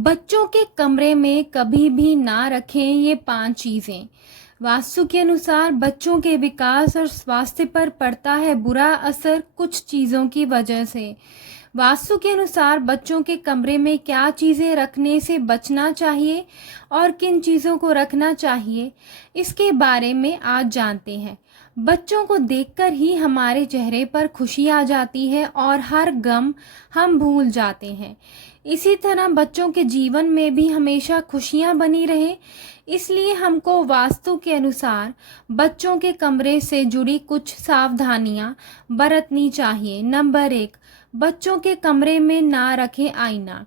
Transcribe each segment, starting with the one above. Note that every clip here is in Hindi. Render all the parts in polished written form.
बच्चों के कमरे में कभी भी ना रखें ये 5 चीज़ें। वास्तु के अनुसार बच्चों के विकास और स्वास्थ्य पर पड़ता है बुरा असर कुछ चीज़ों की वजह से। वास्तु के अनुसार बच्चों के कमरे में क्या चीज़ें रखने से बचना चाहिए और किन चीज़ों को रखना चाहिए, इसके बारे में आज जानते हैं। बच्चों को देखकर ही हमारे चेहरे पर खुशी आ जाती है और हर गम हम भूल जाते हैं। इसी तरह बच्चों के जीवन में भी हमेशा खुशियां बनी रहे, इसलिए हमको वास्तु के अनुसार बच्चों के कमरे से जुड़ी कुछ सावधानियां बरतनी चाहिए। नंबर 1, बच्चों के कमरे में ना रखें आईना।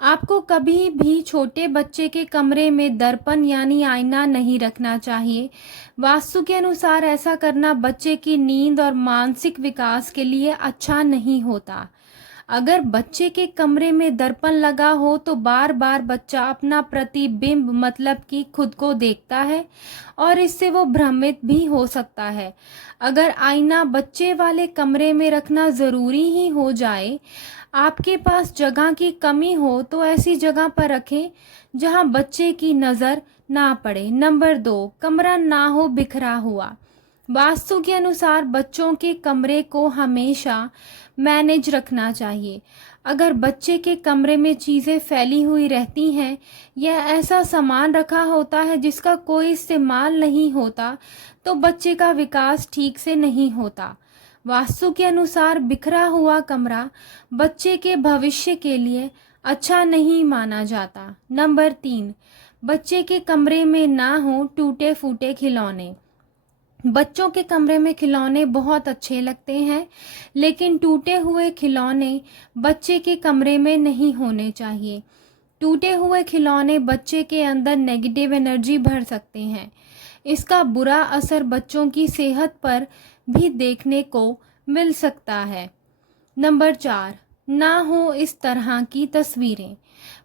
आपको कभी भी छोटे बच्चे के कमरे में दर्पण यानी आईना नहीं रखना चाहिए। वास्तु के अनुसार ऐसा करना बच्चे की नींद और मानसिक विकास के लिए अच्छा नहीं होता। अगर बच्चे के कमरे में दर्पण लगा हो तो बार बार बच्चा अपना प्रतिबिंब मतलब कि खुद को देखता है और इससे वो भ्रमित भी हो सकता है। अगर आईना बच्चे वाले कमरे में रखना ज़रूरी ही हो जाए, आपके पास जगह की कमी हो, तो ऐसी जगह पर रखें जहां बच्चे की नज़र ना पड़े। नंबर 2, कमरा ना हो बिखरा हुआ। वास्तु के अनुसार बच्चों के कमरे को हमेशा मैनेज रखना चाहिए। अगर बच्चे के कमरे में चीज़ें फैली हुई रहती हैं या ऐसा सामान रखा होता है जिसका कोई इस्तेमाल नहीं होता, तो बच्चे का विकास ठीक से नहीं होता। वास्तु के अनुसार बिखरा हुआ कमरा बच्चे के भविष्य के लिए अच्छा नहीं माना जाता। नंबर 3, बच्चे के कमरे में ना हो टूटे फूटे खिलौने। बच्चों के कमरे में खिलौने बहुत अच्छे लगते हैं, लेकिन टूटे हुए खिलौने बच्चे के कमरे में नहीं होने चाहिए। टूटे हुए खिलौने बच्चे के अंदर नेगेटिव एनर्जी भर सकते हैं। इसका बुरा असर बच्चों की सेहत पर भी देखने को मिल सकता है। नंबर 4, ना हो इस तरह की तस्वीरें।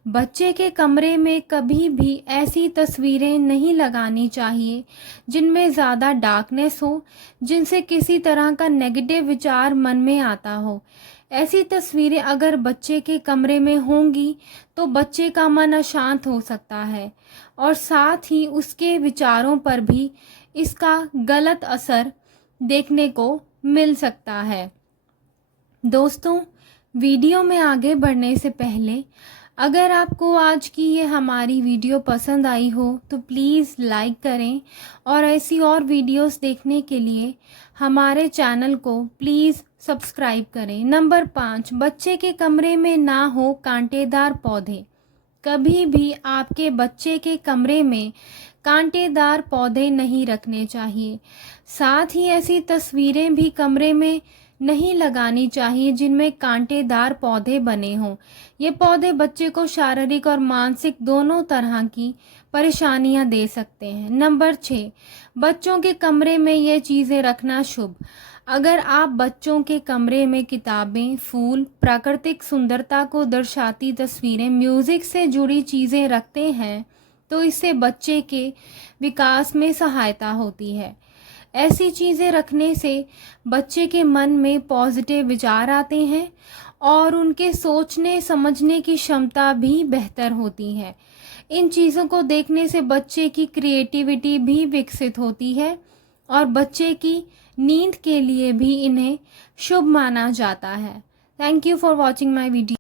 बच्चे के कमरे में कभी भी ऐसी तस्वीरें नहीं लगानी चाहिए जिनमें ज़्यादा डार्कनेस हो, जिनसे किसी तरह का नेगेटिव विचार मन में आता हो। ऐसी तस्वीरें अगर बच्चे के कमरे में होंगी तो बच्चे का मन अशांत हो सकता है और साथ ही उसके विचारों पर भी इसका गलत असर देखने को मिल सकता है। दोस्तों, वीडियो में आगे बढ़ने से पहले अगर आपको आज की ये हमारी वीडियो पसंद आई हो तो प्लीज़ लाइक करें और ऐसी और वीडियोस देखने के लिए हमारे चैनल को प्लीज़ सब्सक्राइब करें। नंबर 5, बच्चे के कमरे में ना हो कांटेदार पौधे। कभी भी आपके बच्चे के कमरे में कांटेदार पौधे नहीं रखने चाहिए। साथ ही ऐसी तस्वीरें भी कमरे में नहीं लगानी चाहिए जिनमें कांटेदार पौधे बने हों। ये पौधे बच्चे को शारीरिक और मानसिक दोनों तरह की परेशानियां दे सकते हैं। नंबर 6, बच्चों के कमरे में ये चीज़ें रखना शुभ। अगर आप बच्चों के कमरे में किताबें, फूल, प्राकृतिक सुंदरता को दर्शाती तस्वीरें, म्यूज़िक से जुड़ी चीज़ें रखते हैं तो इससे बच्चे के विकास में सहायता होती है। ऐसी चीज़ें रखने से बच्चे के मन में पॉजिटिव विचार आते हैं और उनके सोचने समझने की क्षमता भी बेहतर होती है। इन चीज़ों को देखने से बच्चे की क्रिएटिविटी भी विकसित होती है और बच्चे की नींद के लिए भी इन्हें शुभ माना जाता है। Thank you for watching my video.